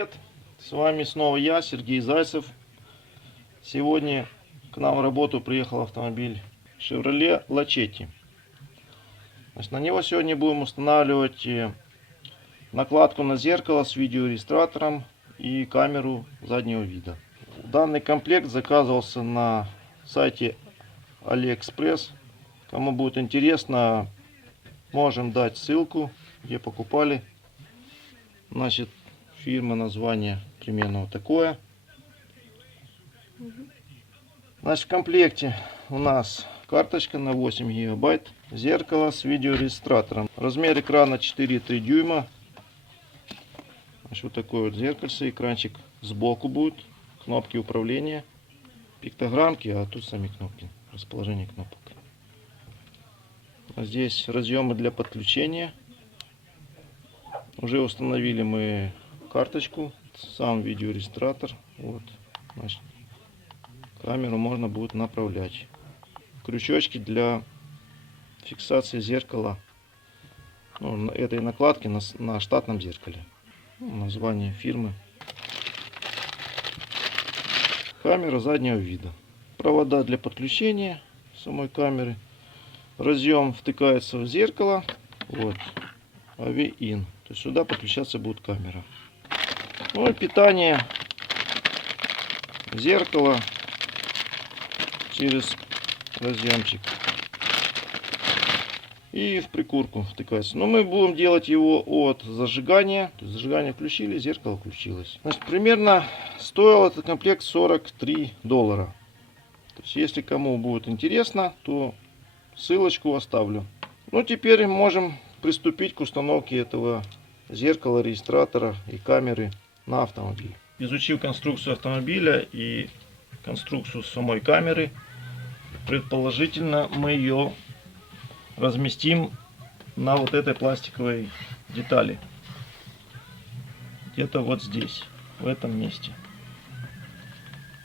Привет! С вами снова я, Сергей Зайцев. Сегодня к нам в работу приехал автомобиль Chevrolet Lachetti. Значит, на него сегодня будем устанавливать накладку на зеркало с видеорегистратором и камеру заднего вида. Данный комплект заказывался на сайте AliExpress. Кому будет интересно, можем дать ссылку, где покупали. Значит, фирма, название примерно вот такое. Значит, в комплекте у нас карточка на 8 гигабайт, зеркало с видеорегистратором. Размер экрана 4,3 дюйма. Значит, вот такое вот зеркальце, экранчик сбоку будет, кнопки управления, пиктограммки, а тут сами кнопки, расположение кнопок. А здесь разъемы для подключения. Уже установили мы карточку, сам видеорегистратор. Вот, значит, камеру можно будет направлять. Крючочки для фиксации зеркала, ну, этой накладки на штатном зеркале. Название фирмы. Камера заднего вида. Провода для подключения самой камеры. Разъем втыкается в зеркало. Вот. AV-IN. То есть сюда подключаться будет камера. Ну и питание зеркала через разъемчик. И в прикурку втыкается. Но мы будем делать его от зажигания. То есть зажигание включили, зеркало включилось. Значит, примерно стоил этот комплект $43. То есть, если кому будет интересно, то ссылочку оставлю. Ну, теперь можем приступить к установке этого зеркала, регистратора и камеры на автомобиль. Изучив конструкцию автомобиля и конструкцию самой камеры, предположительно мы ее разместим на вот этой пластиковой детали. Где-то вот здесь, в этом месте.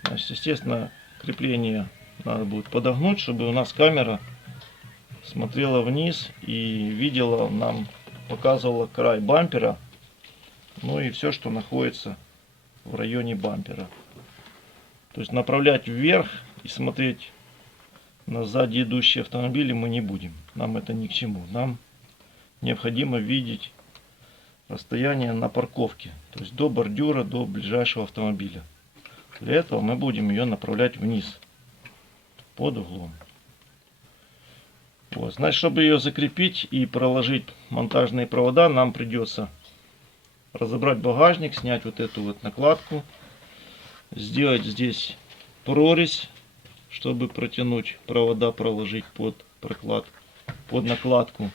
Значит, естественно, крепление надо будет подогнуть, чтобы у нас камера смотрела вниз и видела, нам показывала край бампера, ну и все, что находится в районе бампера. То есть направлять вверх и смотреть на сзади идущие автомобили мы не будем. Нам это ни к чему. Нам необходимо видеть расстояние на парковке, то есть до бордюра, до ближайшего автомобиля. Для этого мы будем ее направлять вниз, под углом. Вот. Значит, чтобы ее закрепить и проложить монтажные провода, нам придется разобрать багажник, снять вот эту вот накладку, сделать здесь прорезь, чтобы протянуть провода, проложить под накладку.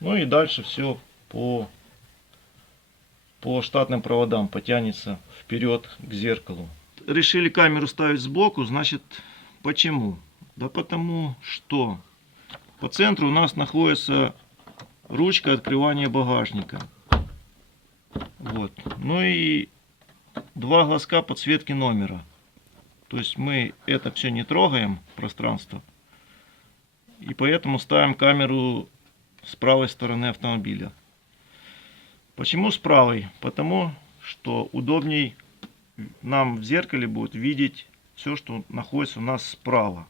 Ну и дальше все по штатным проводам потянется вперед к зеркалу. Решили камеру ставить сбоку, значит, почему? Да потому что по центру у нас находится ручка открывания багажника. Вот. Ну и два глазка подсветки номера. То есть мы это все не трогаем, пространство. И поэтому ставим камеру с правой стороны автомобиля. Почему с правой? Потому что удобней нам в зеркале будет видеть все, что находится у нас справа.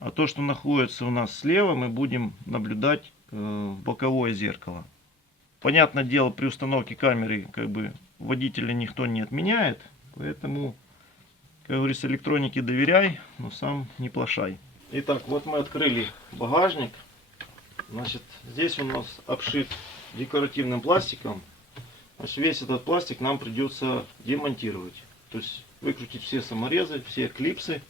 А то, что находится у нас слева, мы будем наблюдать в боковое зеркало. Понятное дело, при установке камеры как бы водителя никто не отменяет. Поэтому, как говорится, электронике доверяй, но сам не плашай. Итак, вот мы открыли багажник. Значит, здесь у нас обшит декоративным пластиком. Значит, весь этот пластик нам придется демонтировать. То есть выкрутить все саморезы, все клипсы.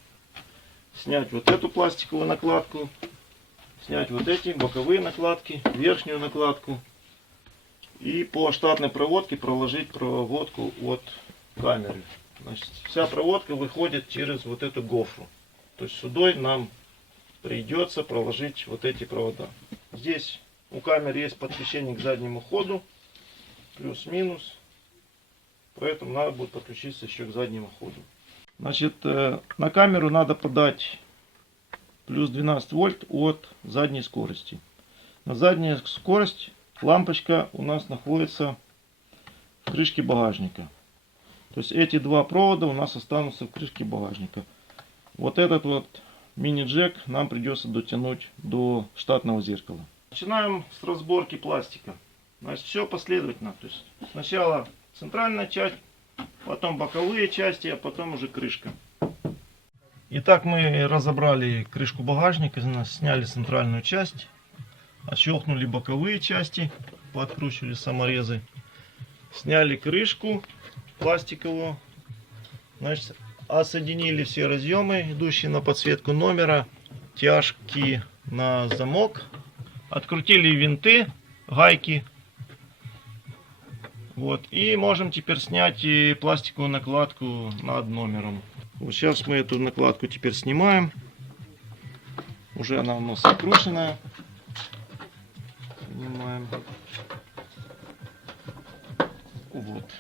Снять вот эту пластиковую накладку. Снять вот эти боковые накладки, верхнюю накладку. И по штатной проводке проложить проводку от камеры. Значит, вся проводка выходит через вот эту гофру. То есть сюда нам придется проложить вот эти провода. Здесь у камеры есть подключение к заднему ходу. Плюс-минус. Поэтому надо будет подключиться еще к заднему ходу. Значит, на камеру надо подать плюс 12 вольт от задней скорости. На задней скорости лампочка у нас находится крышки багажника. То есть эти два провода у нас останутся в крышке багажника. Вот этот вот мини-джек нам придется дотянуть до штатного зеркала. Начинаем с разборки пластика. Значит, все последовательно. То есть сначала центральная часть, потом боковые части, а потом уже крышка. Итак, мы разобрали крышку багажника, сняли центральную часть, отщелкнули боковые части, подкручивали саморезы, сняли крышку пластиковую, значит, отсоединили все разъемы, идущие на подсветку номера, тяжки на замок, открутили винты, гайки. Вот, и можем теперь снять и пластиковую накладку над номером. Вот сейчас мы эту накладку теперь снимаем. Уже она у нас открученная. Снимаем. Вот.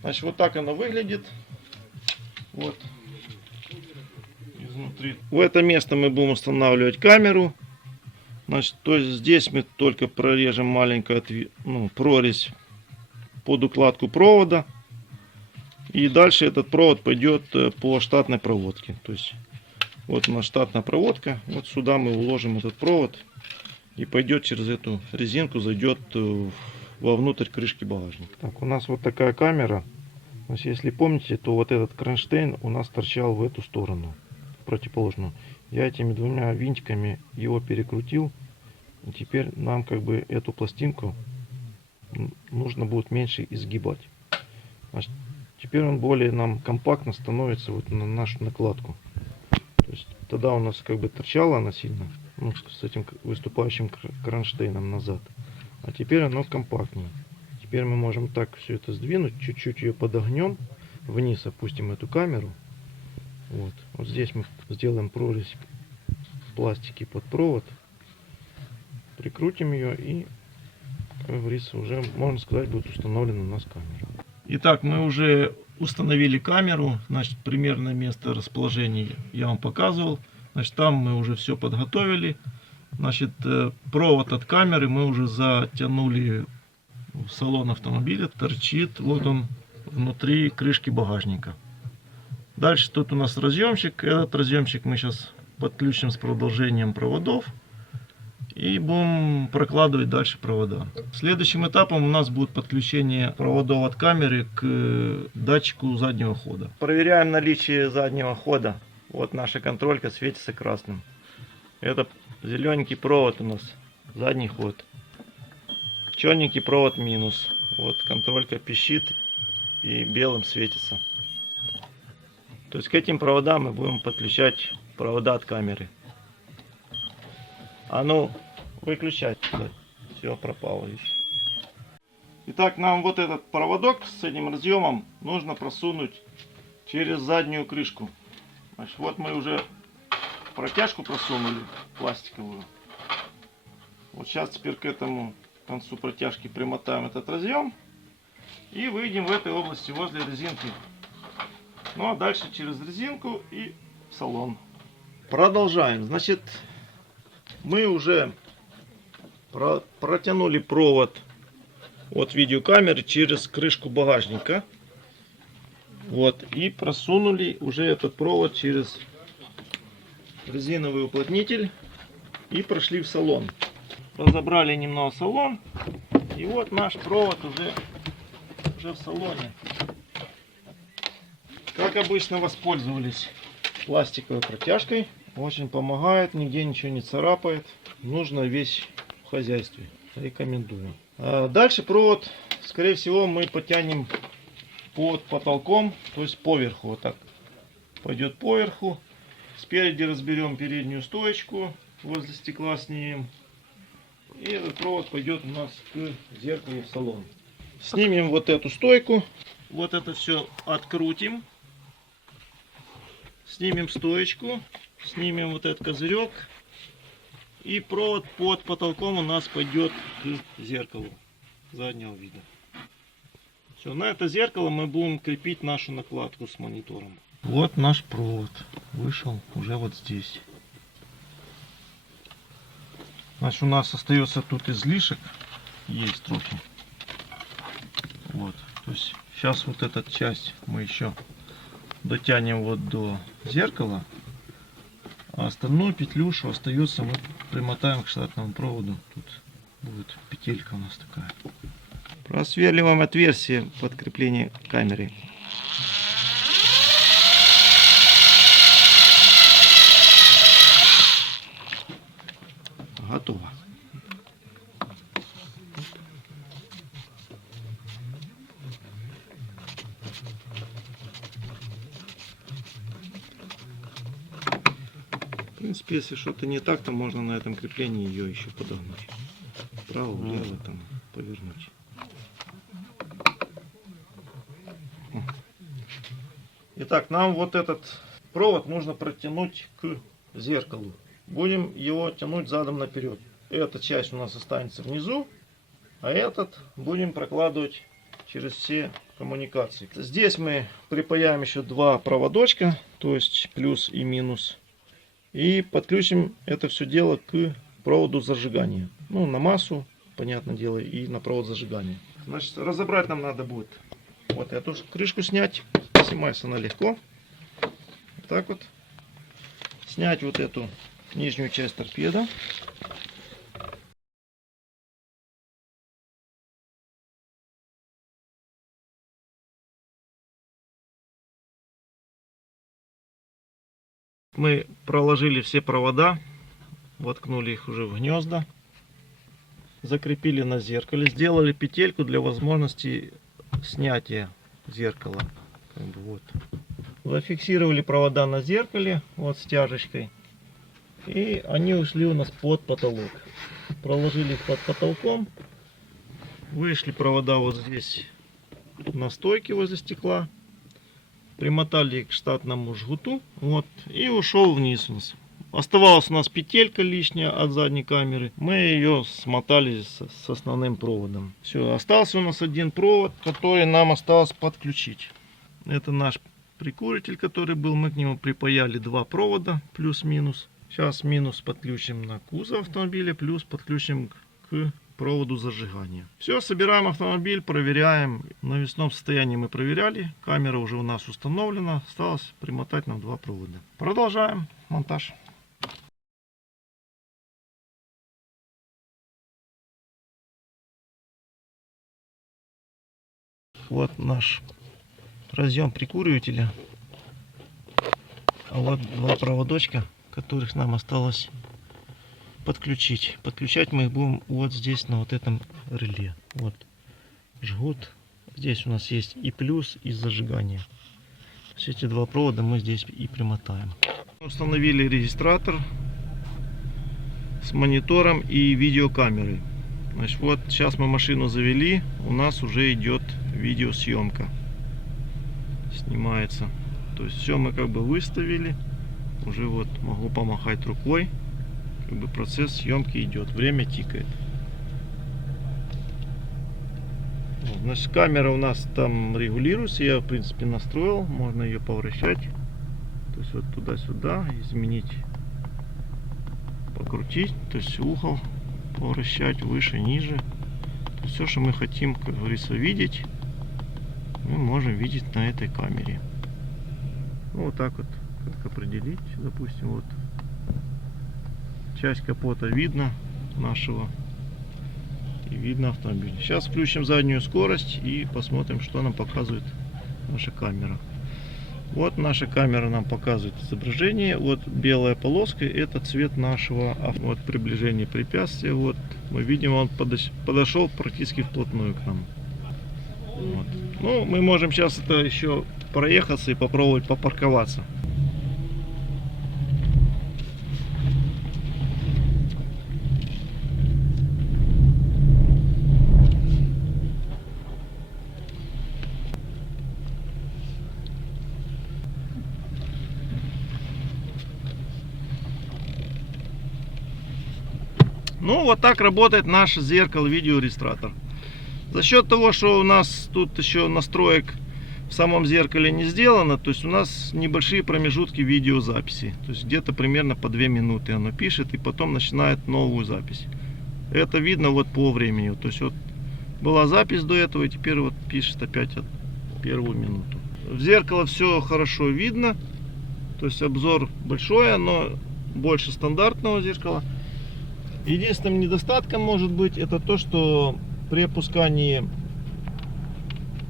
Значит, вот так она выглядит. Вот. Изнутри. В это место мы будем устанавливать камеру. Значит, то есть здесь мы только прорежем маленькую прорезь под укладку провода. И дальше этот провод пойдет по штатной проводке. То есть вот у нас штатная проводка. Вот сюда мы уложим этот провод. И пойдет через эту резинку, зайдет вовнутрь крышки багажника. Так, у нас вот такая камера. Значит, если помните, то вот этот кронштейн у нас торчал в эту сторону, противоположную. Я этими двумя винтиками его перекрутил. И теперь нам как бы эту пластинку нужно будет меньше изгибать. Значит, теперь он более нам компактно становится вот на нашу накладку. То есть тогда у нас как бы торчала она сильно, с этим выступающим кронштейном назад. А теперь оно компактнее. Теперь мы можем так все это сдвинуть, чуть-чуть ее подогнем, вниз опустим эту камеру. Вот, вот здесь мы сделаем прорезь в пластике под провод, прикрутим ее и, как говорится, уже, можно сказать, будет установлена у нас камера. Итак, мы уже установили камеру. Значит, примерное место расположения я вам показывал. Значит, там мы уже все подготовили. Значит, провод от камеры мы уже затянули в салон автомобиля. Торчит, вот он, внутри крышки багажника. Дальше тут у нас разъемчик. Этот разъемчик мы сейчас подключим с продолжением проводов. И будем прокладывать дальше провода. Следующим этапом у нас будет подключение проводов от камеры к датчику заднего хода. Проверяем наличие заднего хода. Вот наша контролька светится красным. Это зелененький провод у нас, задний ход. Черненький провод минус. Вот контролька пищит и белым светится. То есть к этим проводам мы будем подключать провода от камеры. А ну, выключать. Все, пропало. Итак, нам вот этот проводок с этим разъемом нужно просунуть через заднюю крышку. Значит, вот мы уже протяжку просунули пластиковую. Вот сейчас теперь к этому концу протяжки примотаем этот разъем. И выйдем в этой области возле резинки. Ну а дальше через резинку и в салон. Продолжаем. Значит, мы уже протянули провод от видеокамеры через крышку багажника. Вот. И просунули уже этот провод через резиновый уплотнитель. И прошли в салон. Разобрали немного салон. И вот наш провод уже в салоне. Как обычно, воспользовались пластиковой протяжкой. Очень помогает, нигде ничего не царапает. Нужна вещь в хозяйстве. Рекомендую. Дальше провод, скорее всего, мы потянем под потолком, то есть поверху. Вот так пойдет поверху. Спереди разберем переднюю стоечку, возле стекла снимем. И этот провод пойдет у нас к зеркалу в салон. Снимем вот эту стойку. Вот это все открутим. Снимем стоечку. Снимем вот этот козырек. И провод под потолком у нас пойдет к зеркалу заднего вида. Все, на это зеркало мы будем крепить нашу накладку с монитором. Вот наш провод вышел уже вот здесь. Значит, у нас остается тут излишек. Есть трохи. То есть сейчас вот эта часть мы еще дотянем вот до зеркала, а остальную петлю, что остается, мы примотаем к штатному проводу. Тут будет петелька у нас такая. Просверливаем отверстие под крепление камеры. Готово. В принципе, если что-то не так, то можно на этом креплении ее еще подогнуть. Вправо, влево, там повернуть. Итак, нам вот этот провод нужно протянуть к зеркалу. Будем его тянуть задом наперед. Эта часть у нас останется внизу, а этот будем прокладывать через все коммуникации. Здесь мы припаяем еще два проводочка, то есть плюс и минус. И подключим это все дело к проводу зажигания. Ну, на массу, понятное дело, и на провод зажигания. Значит, разобрать нам надо будет вот эту крышку снять. Снимается она легко. Вот так вот. Снять вот эту нижнюю часть торпеды. Мы проложили все провода, воткнули их уже в гнезда, закрепили на зеркале, сделали петельку для возможности снятия зеркала. Как бы вот. Зафиксировали провода на зеркале вот стяжечкой, и они ушли у нас под потолок. Проложили их под потолком, вышли провода вот здесь на стойке возле стекла. Примотали к штатному жгуту, вот, и ушел вниз у нас. Оставалась у нас петелька лишняя от задней камеры. Мы ее смотали с основным проводом. Все, остался у нас один провод, который нам осталось подключить. Это наш прикуритель, который был. Мы к нему припаяли два провода, плюс-минус. Сейчас минус подключим на кузов автомобиля, плюс подключим к проводу зажигания. Все, собираем автомобиль, проверяем. В навесном состоянии мы проверяли. Камера уже у нас установлена. Осталось примотать нам два провода. Продолжаем монтаж. Вот наш разъем прикуривателя. А вот два проводочка, которых нам осталось подключить. Подключать мы их будем вот здесь, на вот этом реле. Вот жгут. Здесь у нас есть и плюс, и зажигание. Все эти два провода мы здесь и примотаем. Установили регистратор с монитором и видеокамерой. Значит, вот сейчас мы машину завели, у нас уже идет видеосъемка. Снимается. То есть все мы как бы выставили. Уже вот могу помахать рукой. Как бы процесс съемки идет, время тикает. Вот, значит, камера у нас там регулируется, я в принципе настроил, можно ее повращать, то есть вот туда-сюда, изменить, покрутить, то есть угол повращать выше, ниже. То есть все, что мы хотим, как говорится, видеть, мы можем видеть на этой камере. Ну, вот так вот, как определить, допустим, вот. Часть капота видно нашего и видно автомобиль. Сейчас включим заднюю скорость и посмотрим, что нам показывает наша камера. Вот наша камера нам показывает изображение. Вот белая полоска — это цвет нашего авто. Вот приближение препятствия. Вот мы видим, он подошел практически вплотную к нам. Вот. Ну, мы можем сейчас это еще проехаться и попробовать попарковаться. Ну, вот так работает наш зеркало-видеорегистратор. За счет того, что у нас тут еще настроек в самом зеркале не сделано, то есть у нас небольшие промежутки видеозаписи. То есть где-то примерно по 2 минуты оно пишет и потом начинает новую запись. Это видно вот по времени. То есть вот была запись до этого, и теперь вот пишет опять от первую минуту. В зеркало все хорошо видно, то есть обзор большой, но больше стандартного зеркала. Единственным недостатком может быть это то, что при опускании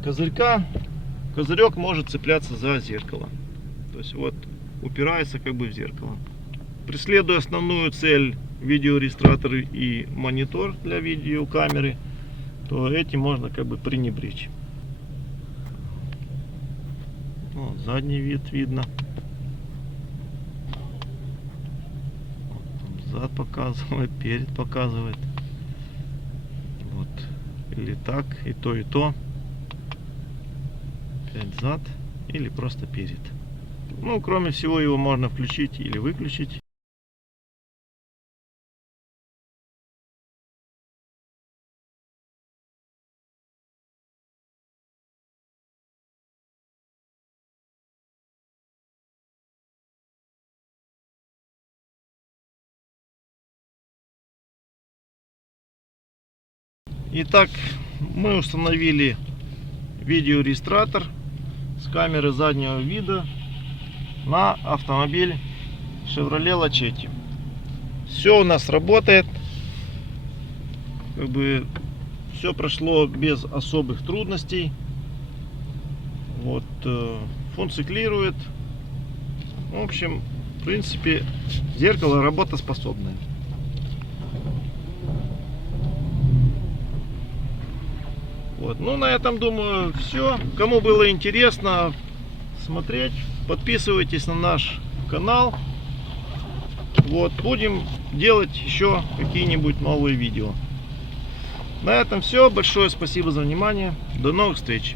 козырька козырек может цепляться за зеркало. То есть вот упирается как бы в зеркало. Преследуя основную цель видеорегистратор и монитор для видеокамеры, то этим можно как бы пренебречь. Вот, задний вид видно. Вот, зад показывает, перед показывает. Вот. Или так, и то, и то. Опять зад или просто перед. Ну, кроме всего, его можно включить или выключить. Итак, мы установили видеорегистратор с камеры заднего вида на автомобиль Chevrolet Lachetti. Все у нас работает, как бы все прошло без особых трудностей. Вот, функционирует. В общем, в принципе, зеркало работоспособное. Вот. Ну, на этом, думаю, все. Кому было интересно смотреть, подписывайтесь на наш канал. Вот, будем делать еще какие-нибудь новые видео. На этом все. Большое спасибо за внимание. До новых встреч.